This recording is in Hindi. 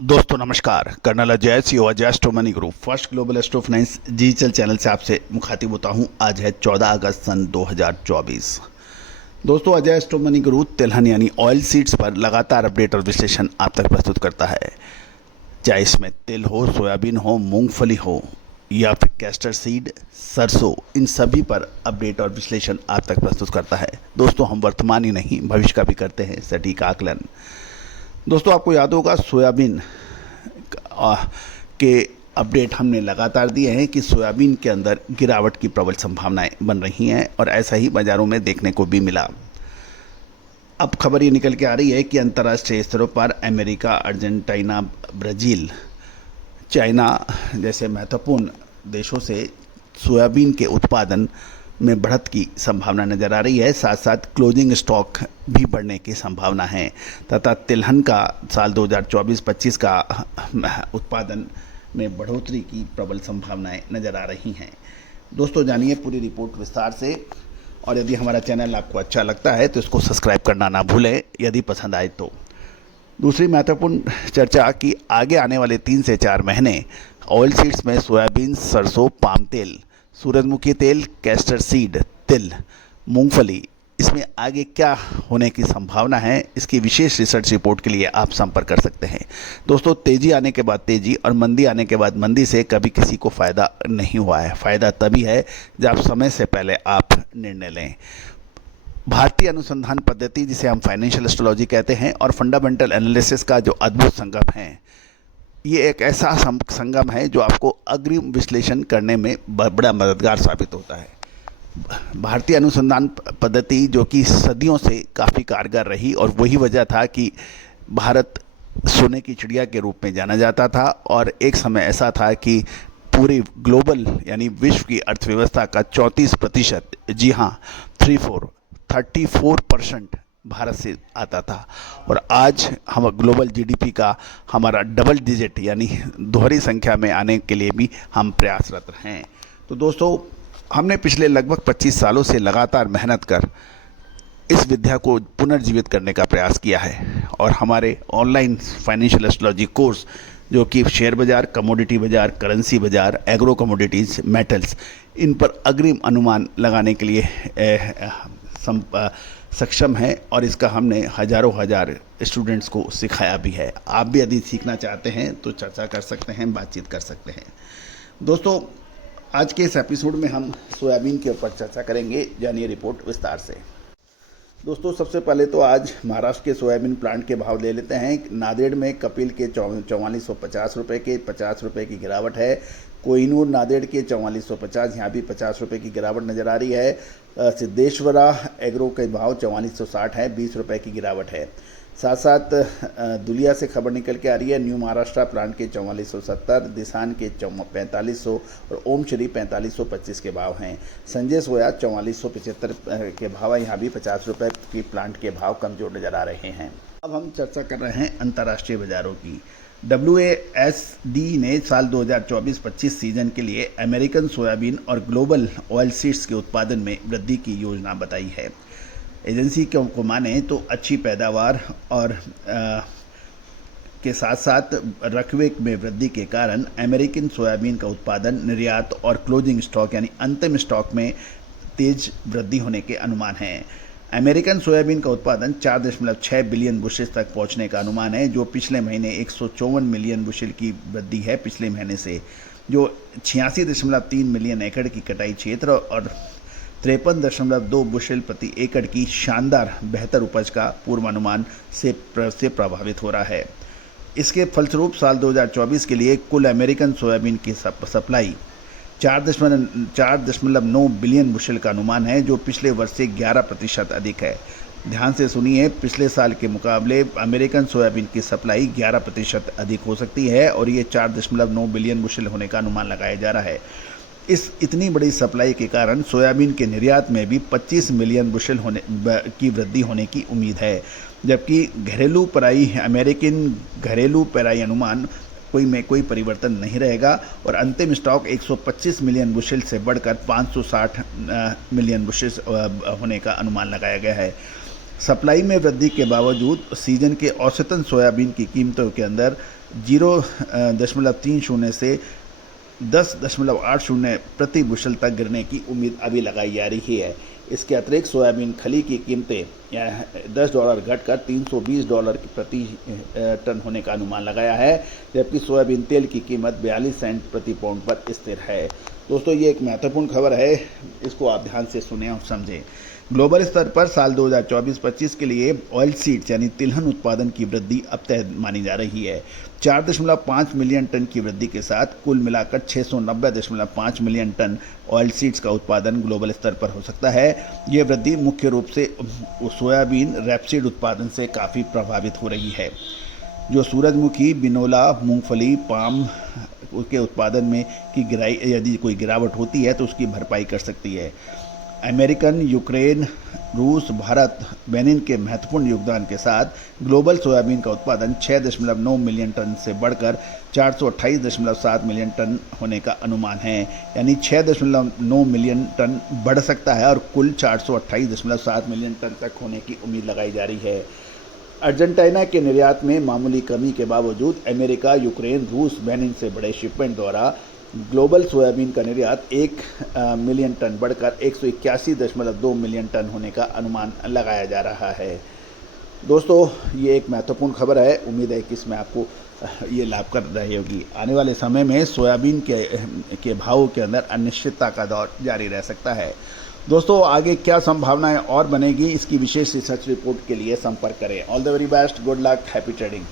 दोस्तों नमस्कार। Colonel Ajay C Ajay astro money group first global astro finance digital channel से आपसे मुखातिब होता हूं। आज है 14 अगस्त सन 2024। दोस्तों अजय एस्ट्रो मनी ग्रुप तिलहन यानी ऑयल सीड्स पर लगातार अपडेट और विश्लेषण आप तक प्रस्तुत करता है। चाहे इसमें तिल हो, सोयाबीन हो, मूंगफली हो या फिर कैस्टर सीड, सरसों, इन सभी पर अपडेट और विश्लेषण आप तक प्रस्तुत करता है। दोस्तों हम वर्तमान ही नहीं भविष्य का भी करते हैं सटीक आकलन। दोस्तों आपको याद होगा सोयाबीन के अपडेट हमने लगातार दिए हैं कि सोयाबीन के अंदर गिरावट की प्रबल संभावनाएं बन रही हैं और ऐसा ही बाज़ारों में देखने को भी मिला। अब खबर ये निकल के आ रही है कि अंतर्राष्ट्रीय स्तरों पर अमेरिका, अर्जेंटीना, ब्राज़ील, चाइना जैसे महत्वपूर्ण देशों से सोयाबीन के उत्पादन में बढ़त की संभावना नज़र आ रही है। साथ साथ क्लोजिंग स्टॉक भी बढ़ने की संभावना है तथा तिलहन का साल 2024-25 का उत्पादन में बढ़ोतरी की प्रबल संभावनाएं नज़र आ रही हैं। दोस्तों जानिए पूरी रिपोर्ट विस्तार से, और यदि हमारा चैनल आपको अच्छा लगता है तो इसको सब्सक्राइब करना ना भूलें यदि पसंद आए तो। दूसरी महत्वपूर्ण चर्चा कि आगे आने वाले 3 से 4 महीने ऑयल सीड्स में सोयाबीन, सरसों, पाम तेल, सूरजमुखी तेल, कैस्टर सीड, तिल, मूंगफली, इसमें आगे क्या होने की संभावना है, इसकी विशेष रिसर्च रिपोर्ट के लिए आप संपर्क कर सकते हैं। दोस्तों तेज़ी आने के बाद तेज़ी और मंदी आने के बाद मंदी से कभी किसी को फ़ायदा नहीं हुआ है। फ़ायदा तभी है जब समय से पहले आप निर्णय लें। भारतीय अनुसंधान पद्धति जिसे हम फाइनेंशियल एस्ट्रोलॉजी कहते हैं और फंडामेंटल एनालिसिस का जो अद्भुत संगम है, ये एक ऐसा संगम है जो आपको अग्रिम विश्लेषण करने में बड़ा मददगार साबित होता है। भारतीय अनुसंधान पद्धति जो कि सदियों से काफ़ी कारगर रही और वही वजह था कि भारत सोने की चिड़िया के रूप में जाना जाता था और एक समय ऐसा था कि पूरी ग्लोबल यानी विश्व की अर्थव्यवस्था का 34%, जी हाँ 34% भारत से आता था। और आज हम ग्लोबल जीडीपी का हमारा डबल डिजिट यानी दोहरी संख्या में आने के लिए भी हम प्रयासरत हैं। तो दोस्तों हमने पिछले लगभग 25 सालों से लगातार मेहनत कर इस विद्या को पुनर्जीवित करने का प्रयास किया है और हमारे ऑनलाइन फाइनेंशियल एस्ट्रोलॉजी कोर्स जो कि शेयर बाज़ार, कमोडिटी बाज़ार, करेंसी बाज़ार, एग्रो कमोडिटीज़, मेटल्स, इन पर अग्रिम अनुमान लगाने के लिए सक्षम है और इसका हमने हज़ारों स्टूडेंट्स को सिखाया भी है। आप भी यदि सीखना चाहते हैं तो चर्चा कर सकते हैं, बातचीत कर सकते हैं। दोस्तों आज के इस एपिसोड में हम सोयाबीन के ऊपर चर्चा करेंगे, जानिए रिपोर्ट विस्तार से। दोस्तों सबसे पहले तो आज महाराष्ट्र के सोयाबीन प्लांट के भाव ले लेते हैं। नांदेड़ में कपिल के 4450 रुपये के 50 रुपये की गिरावट है। कोहिनूर नांदेड़ के 4450, यहाँ भी 50 रुपये की गिरावट नज़र आ रही है। सिद्धेश्वरा एग्रो के भाव 4460 है, 20 रुपये की गिरावट है। साथ साथ दुलिया से खबर निकल के आ रही है, न्यू महाराष्ट्र प्लांट के 4470, दिसान के 4500 और ओम श्री 4525 के भाव हैं। संजय सोया 4475 के भाव है, यहाँ भी 50 रुपये की प्लांट के भाव कमजोर नज़र आ रहे हैं। अब हम चर्चा कर रहे हैं अंतर्राष्ट्रीय बाज़ारों की। WASD ने साल 2024-25 सीजन के लिए अमेरिकन सोयाबीन और ग्लोबल ऑयल सीड्स के उत्पादन में वृद्धि की योजना बताई है। एजेंसी को माने तो अच्छी पैदावार और के साथ साथ रकबे में वृद्धि के कारण अमेरिकन सोयाबीन का उत्पादन, निर्यात और क्लोजिंग स्टॉक यानी अंतिम स्टॉक में तेज वृद्धि होने के अनुमान हैं। अमेरिकन सोयाबीन का उत्पादन 4.6 बिलियन बुशेल तक पहुंचने का अनुमान है, जो पिछले महीने 154 मिलियन बुशेल की वृद्धि है पिछले महीने से, जो 86.3 मिलियन एकड़ की कटाई क्षेत्र और 53.2 बुशेल प्रति एकड़ की शानदार बेहतर उपज का पूर्वानुमान से प्रभावित हो रहा है। इसके फलस्वरूप साल 2024 के लिए कुल अमेरिकन सोयाबीन की सप्लाई 4.9 बिलियन बुशेल का अनुमान है, जो पिछले वर्ष से 11% अधिक है। ध्यान से सुनिए, पिछले साल के मुकाबले अमेरिकन सोयाबीन की सप्लाई 11% अधिक हो सकती है और ये 4.9 बिलियन बुशेल होने का अनुमान लगाया जा रहा है। इस इतनी बड़ी सप्लाई के कारण सोयाबीन के निर्यात में भी 25 मिलियन बुशेल की वृद्धि होने की उम्मीद है, जबकि अमेरिकन घरेलू पेराई अनुमान में कोई परिवर्तन नहीं रहेगा और अंतिम स्टॉक 125 मिलियन बुशेल से बढ़कर 560 मिलियन बुशेल होने का अनुमान लगाया गया है। सप्लाई में वृद्धि के बावजूद सीजन के औसतन सोयाबीन की कीमतों के अंदर 0.30 से 10.80 प्रति बुशल तक गिरने की उम्मीद अभी लगाई जा रही है। इसके अतिरिक्त सोयाबीन खली की कीमतें $10 घटकर $320 प्रति टन होने का अनुमान लगाया है, जबकि सोयाबीन तेल की कीमत 42 सेंट प्रति पाउंड पर स्थिर है। दोस्तों, ये एक महत्वपूर्ण खबर है, इसको आप ध्यान से सुने और समझें। ग्लोबल स्तर पर साल 2024-25 के लिए ऑयल सीड्स यानी तिलहन उत्पादन की वृद्धि अब तय मानी जा रही है। 4.5 मिलियन टन की वृद्धि के साथ कुल मिलाकर 690.5 मिलियन टन ऑयल सीड्स का उत्पादन ग्लोबल स्तर पर हो सकता है। ये वृद्धि मुख्य रूप से सोयाबीन रैपसीड उत्पादन से काफ़ी प्रभावित हो रही है, जो सूरजमुखी, बिनोला, मूंगफली, पाम के उत्पादन में यदि कोई गिरावट होती है तो उसकी भरपाई कर सकती है। अमेरिकन, यूक्रेन, रूस, भारत, बेनिन के महत्वपूर्ण योगदान के साथ ग्लोबल सोयाबीन का उत्पादन 6.9 मिलियन टन से बढ़कर 428.7 मिलियन टन होने का अनुमान है। यानी 6.9 मिलियन टन बढ़ सकता है और कुल 428.7 मिलियन टन तक होने की उम्मीद लगाई जा रही है। अर्जेंटीना के निर्यात में मामूली कमी के बावजूद अमेरिका, यूक्रेन, रूस, बेनिन से बड़े शिपमेंट द्वारा ग्लोबल सोयाबीन का निर्यात 1 मिलियन टन बढ़कर 181.2 मिलियन टन होने का अनुमान लगाया जा रहा है। दोस्तों, ये एक महत्वपूर्ण खबर है। उम्मीद है कि इसमें आपको ये लाभ कर रही होगी। आने वाले समय में सोयाबीन के भावों के अंदर अनिश्चितता का दौर जारी रह सकता है। दोस्तों, आगे क्या संभावनाएं और बनेगी, इसकी विशेष रिसर्च रिपोर्ट के लिए संपर्क करें। All the very best, good luck, happy trading.